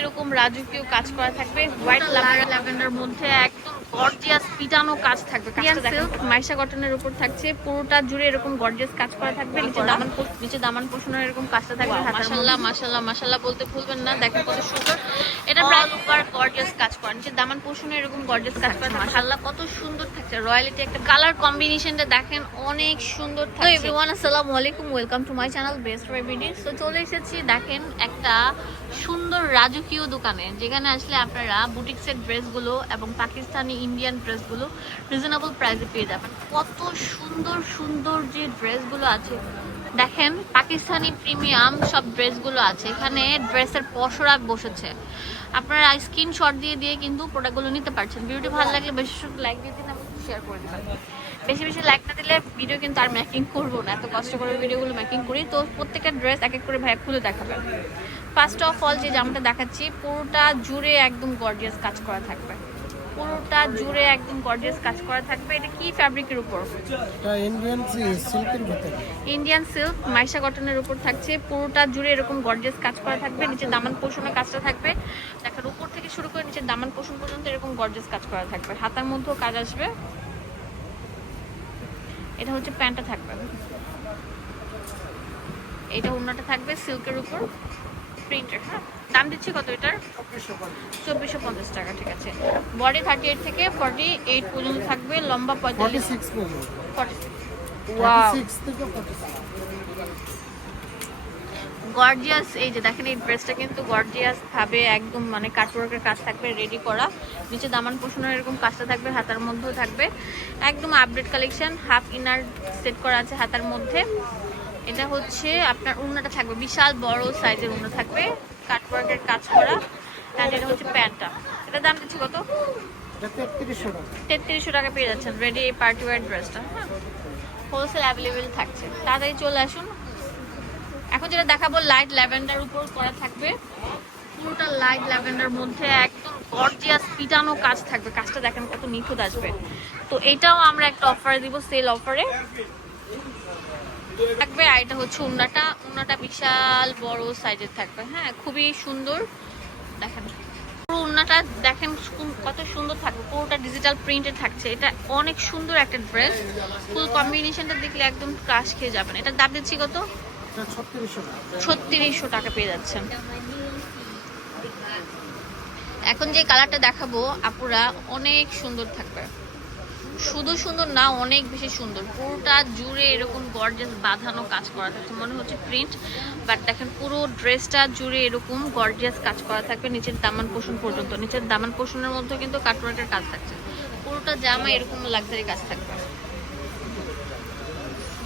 এরকম রাজকীয় কাজ করা থাকবে। হোয়াইট ল্যাভেন্ডার মধ্যে একদম গর্জিয়াস পিটানো কাজ থাকবে সিল্ক মাইশা কটনের উপর থাকছে পুরোটা জুড়ে এরকম গর্জিয়াস কাজ করা থাকবে নিচে দামান নিচে দামান পোষণের এরকম কাজটা থাকবে মাশাআল্লাহ মাশাআল্লাহ মাশাআল্লাহ বলতে ভুলবেন না দেখেন কত সুন্দর। এটা প্রায় উপর গর্জিয়াস কাজ করা নিচে দামান পোষণের এরকম গর্জিয়াস কাজ করা মাশাআল্লাহ কত সুন্দর থাকছে রয়্যালিটি একটা কালার কম্বিনেশনটা দেখেন অনেক সুন্দর থাকছে। এভরিওয়ান আসসালামু আলাইকুম welcome to my channel best buy BD so চলে এসেছি দেখেন একটা সুন্দর রাজকীয় দোকানে যেখানে আসলে আপনারা বুটিক্সের ড্রেসগুলো এবং পাকিস্তানি ইন্ডিয়ান ড্রেসগুলো রিজনেবল প্রাইসে পেয়ে যাবেন। কত সুন্দর সুন্দর যে ড্রেসগুলো আছে। দেখেন, পাকিস্তানি প্রিমিয়াম সব ড্রেসগুলো আছে। এখানে ড্রেসের পসরা বসেছে। আপনারা স্ক্রিনশট দিয়ে দিয়ে কিন্তু প্রোডাক্টগুলো নিতে পারছেন। ভিডিওটি ভালো লাগলে বেশি লাইক দিয়ে দিন এবং শেয়ার করে দেবেন। বেশি বেশি লাইক না দিলে ভিডিও কিন্তু আর মেকিং করব না। এত কষ্ট করে ভিডিওগুলো মেকিং করি। তো প্রত্যেকটা ড্রেস এক এক করে ভাই খুলে দেখাবেন। ফার্স্ট অফ অল যে জামাটা দেখাচ্ছি, পুরোটা জুড়ে একদম গর্জিয়াস কাজ করা থাকবে। পুরোটা জুড়ে একদম গর্জিয়াস কাজ করা থাকবে। এটা কি ফ্যাব্রিকের উপর? এটা ইন্ডিয়ান সিল্কের ভিতরে। ইন্ডিয়ান সিল্ক মাইশা কটনের উপর থাকছে। পুরোটা জুড়ে এরকম গর্জিয়াস কাজ করা থাকবে। নিচে দামান পোষণের কাজটা থাকবে। দেখেন উপর থেকে শুরু করে নিচে দামান পোষণ পর্যন্ত এরকম গর্জিয়াস কাজ করা থাকবে। হাতার মধ্যেও কাজ আসবে। এটা হচ্ছে প্যান্টটা থাকবে। এটা অন্যটা থাকবে সিল্কের উপর। প্রিন্টের হ্যাঁ? দাম দিচ্ছি কত এটার? চব্বিশশো পঞ্চাশ টাকা ঠিক আছে। বডি থার্টি এইট থেকে ফর্টি এইট পর্যন্ত থাকবে লম্বা পঁয়তাল্লিশ। গর্জিয়াস এই যে দেখেন এই ড্রেসটা কিন্তু গর্জিয়াস ভাবে একদম মানে কাটওয়ার্কের কাজ থাকবে রেডি করা। নিচে দামান পোষণের এরকম কাজটা থাকবে হাতার মধ্যেও থাকবে। একদম update collection half inner set করা আছে হাতার মধ্যে। এটা হচ্ছে আপনার উন্নাটা থাকবে বিশাল বড় সাইজের উন্না থাকবে কাটওয়ার্কের কাজ করা অ্যান্ড এটা হচ্ছে প্যান্টটা। এটার দাম দিচ্ছি কত? তেত্রিশশো টাকা। পেয়ে যাচ্ছেন রেডি এই পার্টি ওয়ার ড্রেসটা হ্যাঁ। হোলসেল অ্যাভেলেবেল থাকছে। তাড়াতাড়ি চলে আসুন। এখন যেটা দেখাবো লাইট ল্যাভেন্ডার উপর করা থাকবে। পুরোটা লাইট ল্যাভেন্ডার মধ্যে একদম গর্জিয়াস পিটানো কাজ থাকবে। কাজটা দেখেন কত নিখুঁত আসবে। তো এটাও আমরা একটা অফারে দিব সেল অফারে এটা হচ্ছে উন্নাটা। উন্নাটা বিশাল বড় সাইজের থাকবে। হ্যাঁ খুবই সুন্দর। দেখেন। পুরো উন্নাটা দেখেন কত সুন্দর থাকবে। পুরোটা ডিজিটাল প্রিন্টেড থাকছে। এটা অনেক সুন্দর একটা ড্রেস ফুল কম্বিনেশনটা দেখলে একদম ক্রাশ খেয়ে যাবেন। এটা দাম দিচ্ছি কত? ছত্রিশশো টাকা। পেয়ে যাচ্ছেন। এখন যে কালারটা দেখাবো আপুরা অনেক সুন্দর থাকবে। শুধু সুন্দর না অনেক বেশি সুন্দর। পুরোটা জুড়ে এরকম গর্জিয়াস বাঁধানো কাজ করা থাকছে। মনে হচ্ছে প্রিন্ট বাট দেখেন পুরো ড্রেসটা জুড়ে এরকম গর্জিয়াস কাজ করা থাকবে নিচের দামান পোষণ পর্যন্ত। নিচের দামান পোষণের মধ্যে কিন্তু কাটওয়ার্কের কাজ থাকছে। পুরোটা জামা এরকম লাক্সারি কাজ থাকবে।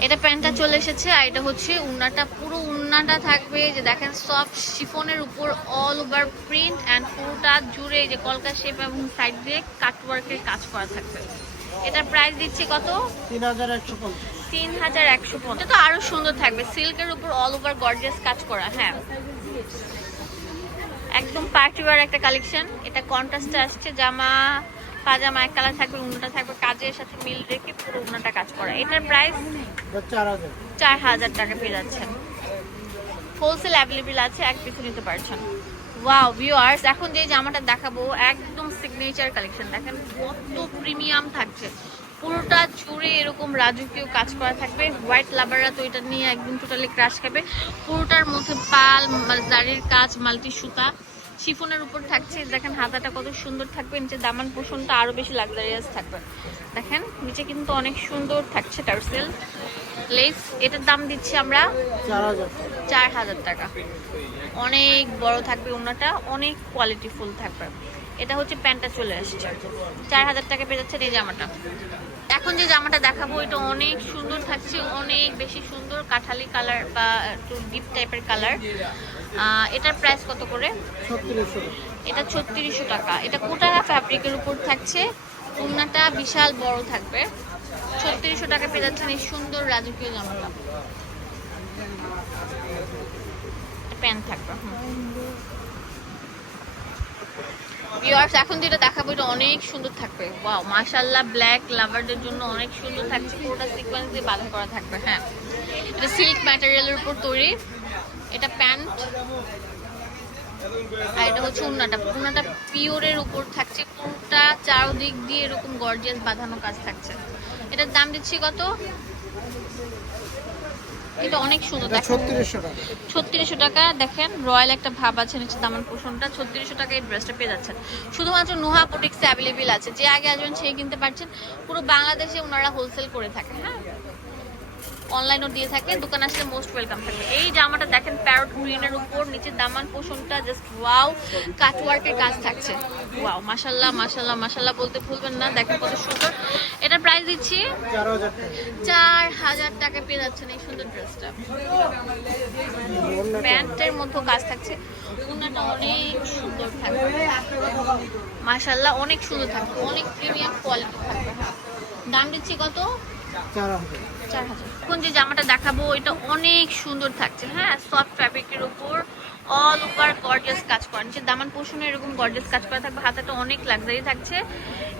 এটা প্যান্টটা চলে এসেছে আর এটা হচ্ছে উন্নাটা। পুরো উন্নাটা থাকবে যে দেখেন সফট শিফনের উপর অল ওভার প্রিন্ট অ্যান্ড পুরোটা জুড়ে যে কলকা শেপ এবং সাইড দিয়ে কাটওয়ার্কের কাজ করা থাকবে। এটার প্রাইস দিচ্ছি কত? তিন হাজার একশো তিন হাজার একশো পঞ্চাশ তো আরও সুন্দর থাকবে। সিল্কের উপর অল ওভার গর্জিয়াস কাজ করা হ্যাঁ। একদম পার্টি ওয়ার একটা কালেকশন এটা কন্ট্রাস্টে আসছে জামা পাজামা এক কালার থাকবে উন্নাটা থাকবে কাজের সাথে মিল রেখে পুরো উন্নাটা কাজ করা। এটার প্রাইস এটা চার হাজার। চার হাজার টাকা পেয়ে যাচ্ছেন। হোলসেল অ্যাভেলেবেল আছে এক পিছু নিতে পারছেন। ওয়াও ভিউয়ার্স এখন যে জামাটা দেখাবো, একদম সিগনেচার কালেকশন দেখেন কত প্রিমিয়াম থাকছে। পুরোটা জুড়ে এরকম রাজকীয় কাজ করা থাকবে। হোয়াইট লাভাররা তো এটা নিয়ে একদম টোটালি ক্রাশ খাবে। পুরোটার মধ্যে পাল দাড়ির জারির কাজ, মাল্টি সুতা। শিফনের উপর থাকছে। দেখেন হাতাটা কত সুন্দর থাকবে নিচে দামান পোষণটা আরও বেশি লাক্সারিয়াস থাকবে। দেখেন নিচে কিন্তু অনেক সুন্দর থাকছে টার্সেল। লেস এটার দাম দিচ্ছি আমরা চার হাজার। টাকা। অনেক বড় থাকবে ওনাটা অনেক কোয়ালিটি ফুল থাকবে। এটা হচ্ছে প্যান্টটা চলে আসছে। চার হাজার টাকা পেয়ে যাচ্ছে এই জামাটা। এখন যে জামাটা দেখাবো এটা অনেক সুন্দর থাকছে অনেক বেশি সুন্দর কাঠালি কালার বা একটু ডিপ টাইপের কালার এটার প্রাইস কত করে? এটা ছত্রিশশো টাকা। এটা কোটা ফ্যাব্রিকের উপর থাকছে। উন্নাটা বিশাল বড় থাকবে। ছত্রিশশো টাকা পেয়ে যাচ্ছেন এই সুন্দর রাজকীয় জামাটা প্যান্ট থাকবে ভিউয়ার্স এখন যেটা দেখাবো, এটা অনেক সুন্দর থাকবে। ওয়াও মাশাআল্লাহ ব্ল্যাক লাভারদের জন্য অনেক সুন্দর থাকছে। পুরোটা সিকোয়েন্স দিয়ে বাঁধা করা থাকবে হ্যাঁ। এটা সিল্ক ম্যাটেরিয়ালের উপর তৈরি। এটা প্যান্ট। আর এটা হচ্ছে উন্নাটা। উন্নাটা পিওরের উপর থাকছে। পুরোটা চারদিক দিয়ে এরকম গর্জিয়াস বাঁধানো কাজ থাকছে। এটার দাম দিচ্ছি কত? এটা অনেক সুন্দর দেখেন। ছত্রিশশো টাকা। দেখেন রয়্যাল একটা ভাব আছে নিচে দামান পোষণটা। ছত্রিশশো টাকা এই ড্রেসটা পেয়ে যাচ্ছেন। শুধুমাত্র নুহা বুটিক্সে অ্যাভেলেবেল আছে। যে আগে আসবেন সেই কিনতে পারছেন। পুরো বাংলাদেশে ওনারা হোলসেল করে থাকে হ্যাঁ? অনলাইনও দিয়ে থাকে, দোকান আসলে মোস্ট ওয়েলকাম থাকবে। এই জামাটা দেখেন প্যারট গ্রিনের উপর নিচে দামান পোষণটা জাস্ট ওয়াও কাটওয়ার্কের কাজ থাকছে। ওয়াও মাশাল্লাহ মাশাল্লাহ মাশাল্লাহ বলতে ভুলবেন না, দেখেন কত সুন্দর। এটার প্রাইস দিচ্ছি চার হাজার টাকা পেয়ে যাচ্ছেন এই সুন্দর ড্রেসটা প্যান্টের মধ্যে কাজ থাকছে উনাটা অনেক সুন্দর থাকবে। মাশাল্লাহ অনেক সুন্দর থাকবে, অনেক প্রিমিয়াম কোয়ালিটি থাকবে। দাম দিচ্ছি কত? চার হাজার। এখন যে জামাটা দেখাবো এটা অনেক সুন্দর থাকছে। হ্যাঁ সফট ফ্যাব্রিকের উপর অল ওভার গর্জিয়াস কাজ করা। নিচে দামান পোষণে এরকম গর্জিয়াস কাজ করা থাকবে। হাতাটা অনেক লাক্সারি থাকছে।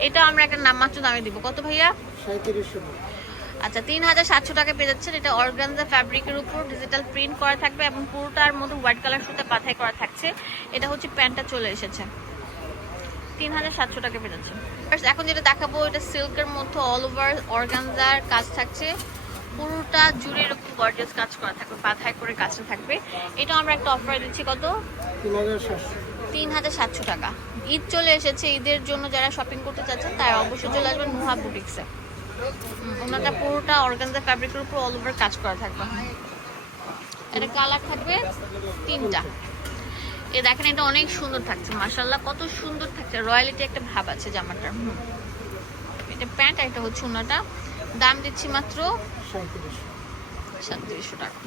এটা আমরা একটা নামমাত্র দামে দিব। কত ভাইয়া? আচ্ছা তিন হাজার সাতশো টাকা পেয়ে যাচ্ছেন। এটা অর্গানজা ফ্যাব্রিকের উপর ডিজিটাল প্রিন্ট করা থাকবে এবং পুরোটার মধ্যে হোয়াইট কালার সুতা বাধাই করা থাকছে। এটা হচ্ছে প্যান্টটা চলে এসেছে। তিন হাজার সাতশো টাকা যাচ্ছে এখন যেটা দেখাবো এটা সিল্কের মধ্যে অল ওভার অর্গানজার কাজ থাকছে। পুরোটা জুড়ে এরকম গর্জিয়াস কাজ করা থাকবে বাধাই করে কাজটা থাকবে। এটা আমরা একটা অফার দিচ্ছি কত? তিন হাজার সাতশো। তিন হাজার সাতশো টাকা। ঈদ চলে এসেছে ঈদের জন্য যারা শপিং করতে চাচ্ছেন তারা অবশ্যই চলে আসবেন নুহা বুটিক্সে ওনাটা পুরোটা অর্গানজা ফ্যাব্রিকের উপর অল ওভার কাজ করা থাকবে। এটা কালার থাকবে তিনটা। এ দেখেন, এটা অনেক সুন্দর থাকছে মাশাল্লাহ কত সুন্দর থাকছে। রয়্যালিটি একটা ভাব আছে জামাটার। এটা প্যান্ট এটা হচ্ছে ওনাটা দাম দিচ্ছি মাত্র সাতত্রিশশো টাকা।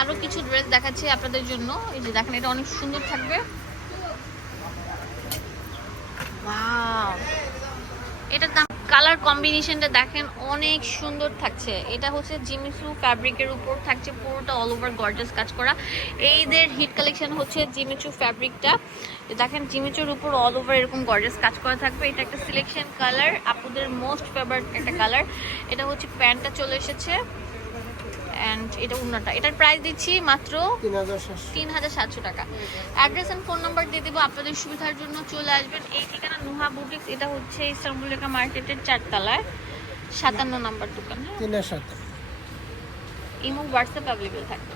আরও কিছু ড্রেস দেখাচ্ছি আপনাদের জন্য। এই যে দেখেন, এটা অনেক সুন্দর থাকবে! এটার দাম কালার কম্বিনেশনটা দেখেন, অনেক সুন্দর থাকছে। এটা হচ্ছে জিমিসু ফ্যাব্রিকের উপর থাকছে পুরোটা অল ওভার গর্জাস কাজ করা। এইদের হিট কালেকশন হচ্ছে জিমিচু ফ্যাব্রিকটা। দেখেন জিমিচুর উপর অল ওভার এরকম গর্জাস কাজ করা থাকবে। এটা একটা সিলেকশন কালার আপুদের মোস্ট ফেভারিট একটা কালার এটা হচ্ছে প্যান্টটা চলে এসেছে। অ্যান্ড এটা উন্নটা এটার প্রাইস দিচ্ছি মাত্র তিন হাজার সাতশো। টাকা। অ্যাড্রেস অ্যান্ড ফোন নাম্বার দিয়ে দেবো আপনাদের সুবিধার জন্য চলে আসবেন। এই ঠিকানা নুহা বুটিক্স এটা হচ্ছে ইস্তাম্বুলিকা মার্কেটের চারতলায় সাতান্ন নাম্বার দোকান হ্যাঁ? ইমো হোয়াটসঅ্যাপ অ্যাভেলেবেল থাকবে।